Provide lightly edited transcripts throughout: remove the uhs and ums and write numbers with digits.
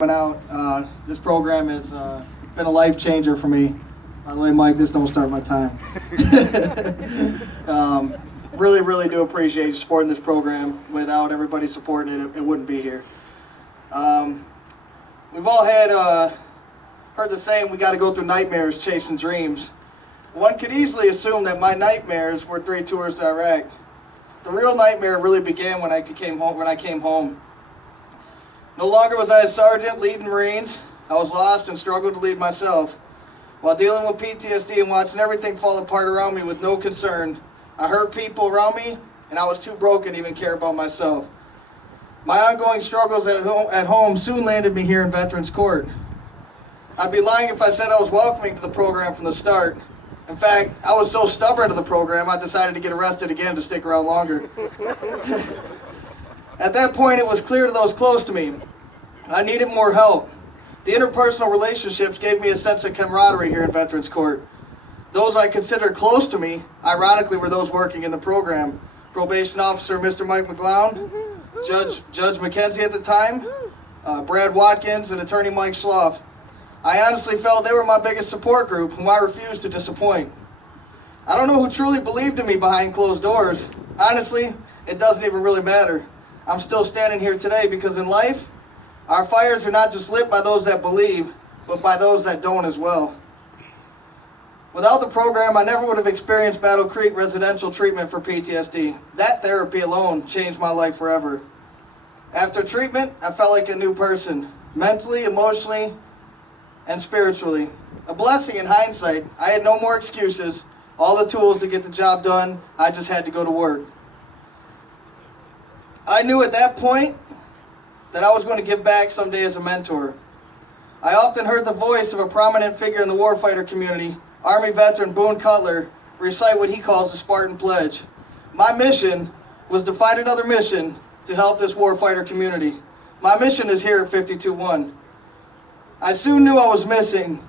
Out. This program has been a life changer for me. By the way, Mike, this don't start my time. Really do appreciate you supporting this program. Without everybody supporting it, it wouldn't be here. We've all heard the saying, we got to go through nightmares chasing dreams. One could easily assume that my nightmares were 3 tours to Iraq. The real nightmare really began when I came home. No longer was I a sergeant leading Marines. I was lost and struggled to lead myself. While dealing with PTSD and watching everything fall apart around me with no concern, I hurt people around me, and I was too broken to even care about myself. My ongoing struggles at home soon landed me here in Veterans Court. I'd be lying if I said I was welcoming to the program from the start. In fact, I was so stubborn to the program, I decided to get arrested again to stick around longer. At that point, it was clear to those close to me, I needed more help. The interpersonal relationships gave me a sense of camaraderie here in Veterans Court. Those I considered close to me, ironically, were those working in the program. Probation Officer Mr. Mike McGlown, Judge McKenzie at the time, Brad Watkins, and Attorney Mike Schloff. I honestly felt they were my biggest support group, whom I refused to disappoint. I don't know who truly believed in me behind closed doors. Honestly, it doesn't even really matter. I'm still standing here today because in life, our fires are not just lit by those that believe, but by those that don't as well. Without the program, I never would have experienced Battle Creek residential treatment for PTSD. That therapy alone changed my life forever. After treatment, I felt like a new person, mentally, emotionally, and spiritually. A blessing in hindsight. I had no more excuses, all the tools to get the job done. I just had to go to work. I knew at that point that I was going to give back someday as a mentor. I often heard the voice of a prominent figure in the warfighter community, Army veteran Boone Cutler, recite what he calls the Spartan Pledge. My mission was to find another mission to help this warfighter community. My mission is here at 52-1. I soon knew I was missing.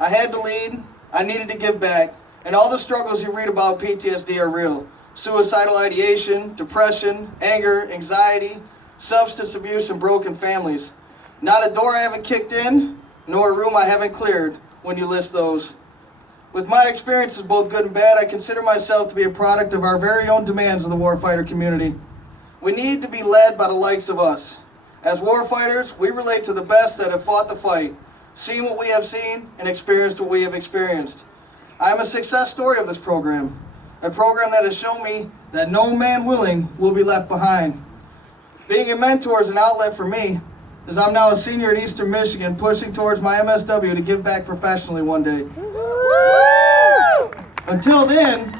I had to lead, I needed to give back, and all the struggles you read about PTSD are real. Suicidal ideation, depression, anger, anxiety, substance abuse, and broken families. Not a door I haven't kicked in, nor a room I haven't cleared when you list those. With my experiences, both good and bad, I consider myself to be a product of our very own demands of the warfighter community. We need to be led by the likes of us. As warfighters, we relate to the best that have fought the fight, seen what we have seen, and experienced what we have experienced. I am a success story of this program. A program that has shown me that no man willing will be left behind. Being a mentor is an outlet for me, as I'm now a senior at Eastern Michigan, pushing towards my MSW to give back professionally one day. Until then,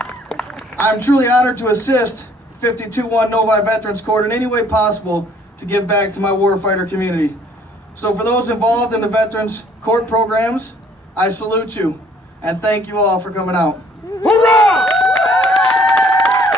I'm truly honored to assist 52-1 Novi Veterans Court in any way possible to give back to my warfighter community. So for those involved in the Veterans Court programs, I salute you and thank you all for coming out. Hooray!